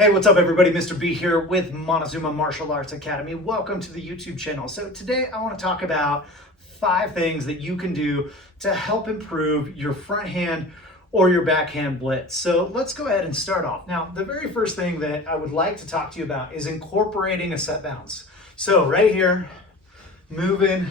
Hey, what's up everybody? Mr. B here with Montezuma Martial Arts Academy. Welcome to the YouTube channel. So today I want to talk about 5 things that you can do to help improve your front hand or your backhand blitz. So let's go ahead and start off. Now, the very first thing that I would like to talk to you about is incorporating a set bounce. So right here, moving,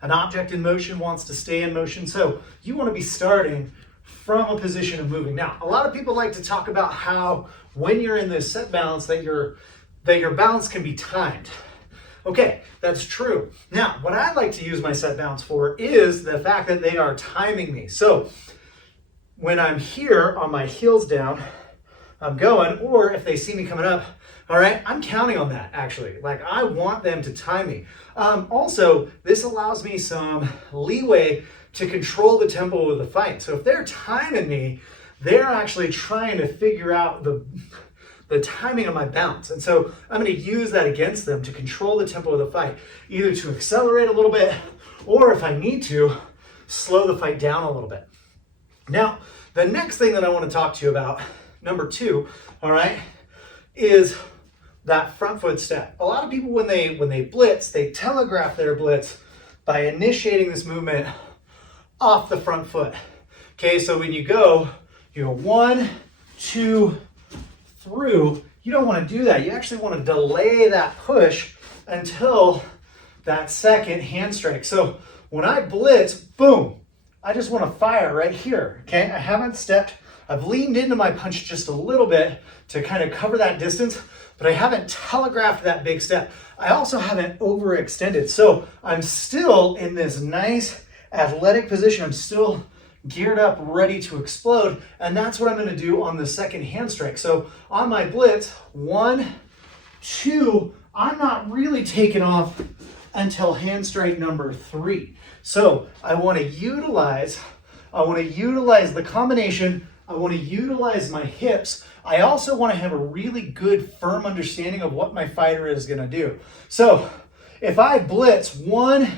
an object in motion wants to stay in motion. So you want to be starting from a position of moving. Now, a lot of people like to talk about how when you're in this set balance that your balance can be timed. Okay, that's true. Now, what I like to use my set bounce for is the fact that they are timing me. So when I'm here on my heels down, I'm going, or if they see me coming up, all right, I'm counting on that actually. Like I want them to time me. Also, this allows me some leeway to control the tempo of the fight. So if they're timing me, they're actually trying to figure out the timing of my bounce. And so I'm going to use that against them to control the tempo of the fight, either to accelerate a little bit, or if I need to, slow the fight down a little bit. Now, the next thing that I want to talk to you about, number 2, all right, is that front foot step. A lot of people, when they blitz, they telegraph their blitz by initiating this movement off the front foot. Okay, so when you go 1, 2, through, you don't want to do that. You actually want to delay that push until that second hand strike. So when I blitz, boom, I just want to fire right here. Okay, I haven't stepped. I've leaned into my punch just a little bit to kind of cover that distance, but I haven't telegraphed that big step. I also haven't overextended. So I'm still in this nice athletic position. I'm still geared up, ready to explode. And that's what I'm going to do on the second hand strike. So on my blitz, 1, 2, I'm not really taking off until hand strike number 3. So I want to utilize the combination. I want to utilize my hips. I also want to have a really good, firm understanding of what my fighter is going to do. So if I blitz 1,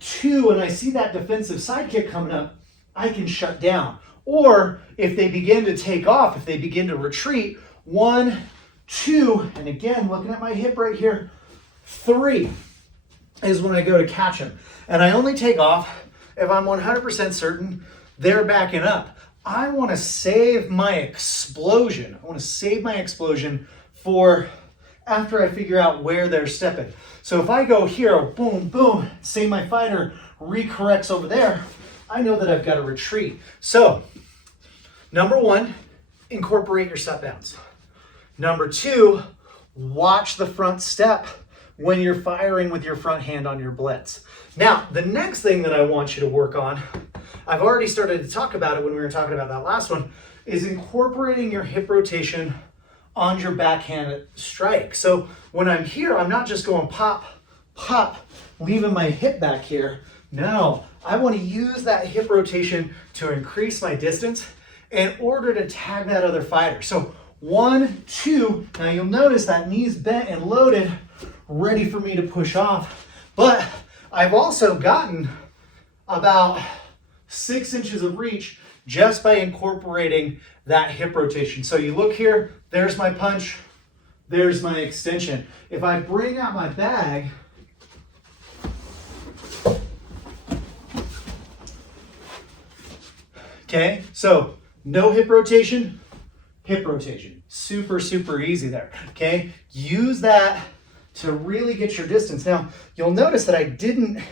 2, and I see that defensive side kick coming up, I can shut down. Or if they begin to take off, if they begin to retreat, 1, 2, and again, looking at my hip right here, 3 is when I go to catch them. And I only take off if I'm 100% certain they're backing up. I want to save my explosion. I want to save my explosion for after I figure out where they're stepping. So if I go here, boom, boom, say my fighter recorrects over there, I know that I've got to retreat. So, number 1, incorporate your set bounce. Number 2, watch the front step when you're firing with your front hand on your blitz. Now, the next thing that I want you to work on, I've already started to talk about it when we were talking about that last one, is incorporating your hip rotation on your backhand strike. So when I'm here, I'm not just going pop, pop, leaving my hip back here. No, I want to use that hip rotation to increase my distance in order to tag that other fighter. So 1, 2, now you'll notice that knee's bent and loaded, ready for me to push off. But I've also gotten about 6 inches of reach just by incorporating that hip rotation. So you look here, there's my punch, there's my extension. If I bring out my bag, okay, so no hip rotation, hip rotation. Super, super easy there, okay? Use that to really get your distance. Now, you'll notice that I didn't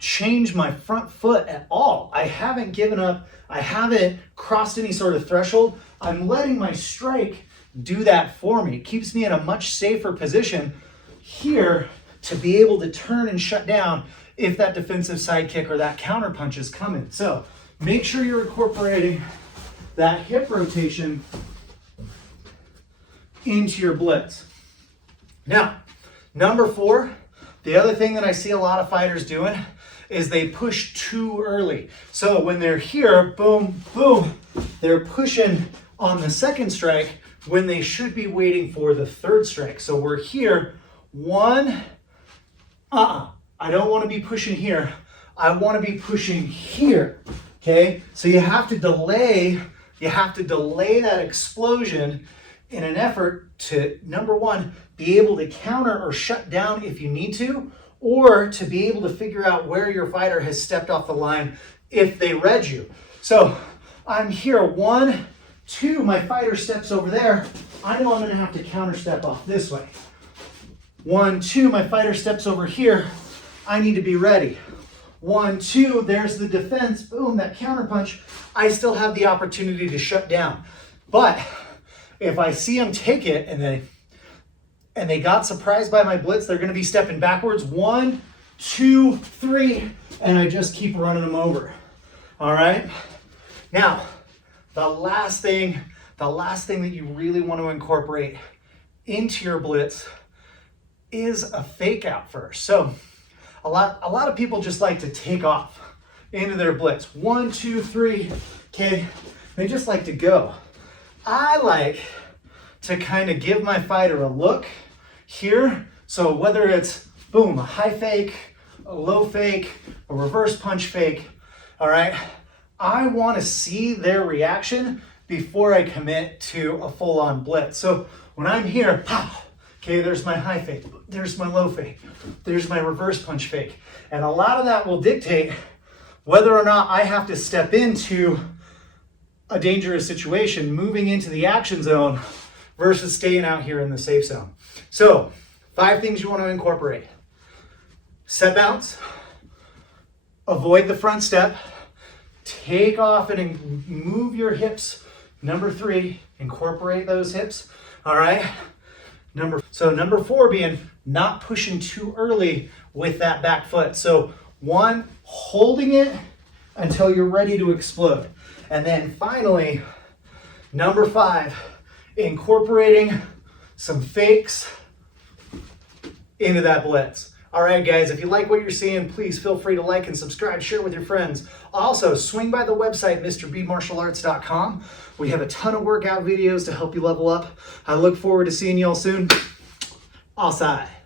change my front foot at all. I haven't given up. I haven't crossed any sort of threshold. I'm letting my strike do that for me. It keeps me in a much safer position here to be able to turn and shut down if that defensive side kick or that counter punch is coming. So make sure you're incorporating that hip rotation into your blitz. Now, number 4, the other thing that I see a lot of fighters doing is they push too early. So when they're here, boom, boom, they're pushing on the second strike when they should be waiting for the third strike. So we're here, 1, I don't want to be pushing here. I want to be pushing here, okay? So you have to delay that explosion in an effort to, number one, be able to counter or shut down if you need to, or to be able to figure out where your fighter has stepped off the line if they read you. So I'm here, 1, 2, my fighter steps over there. I know I'm gonna have to counter step off this way. 1, 2, my fighter steps over here. I need to be ready. 1, 2, there's the defense, boom, that counter punch. I still have the opportunity to shut down. But if I see them take it and they got surprised by my blitz, they're gonna be stepping backwards. 1, 2, 3, and I just keep running them over. All right? Now, the last thing that you really want to incorporate into your blitz is a fake out first. So a lot of people just like to take off into their blitz. 1, 2, 3, okay? They just like to go. I like to kind of give my fighter a look here. So whether it's, boom, a high fake, a low fake, a reverse punch fake, all right? I want to see their reaction before I commit to a full-on blitz. So when I'm here, pow, okay, there's my high fake, there's my low fake, there's my reverse punch fake. And a lot of that will dictate whether or not I have to step into a dangerous situation, moving into the action zone versus staying out here in the safe zone. So 5 things you want to incorporate. Set bounce, avoid the front step, take off and move your hips. Number 3, incorporate those hips. All right. Number 4 being not pushing too early with that back foot. So 1, holding it until you're ready to explode. And then finally, number 5, incorporating some fakes into that blitz. All right, guys, if you like what you're seeing, please feel free to like and subscribe, share with your friends. Also, swing by the website, MrBMartialArts.com. We have a ton of workout videos to help you level up. I look forward to seeing y'all soon. Outside.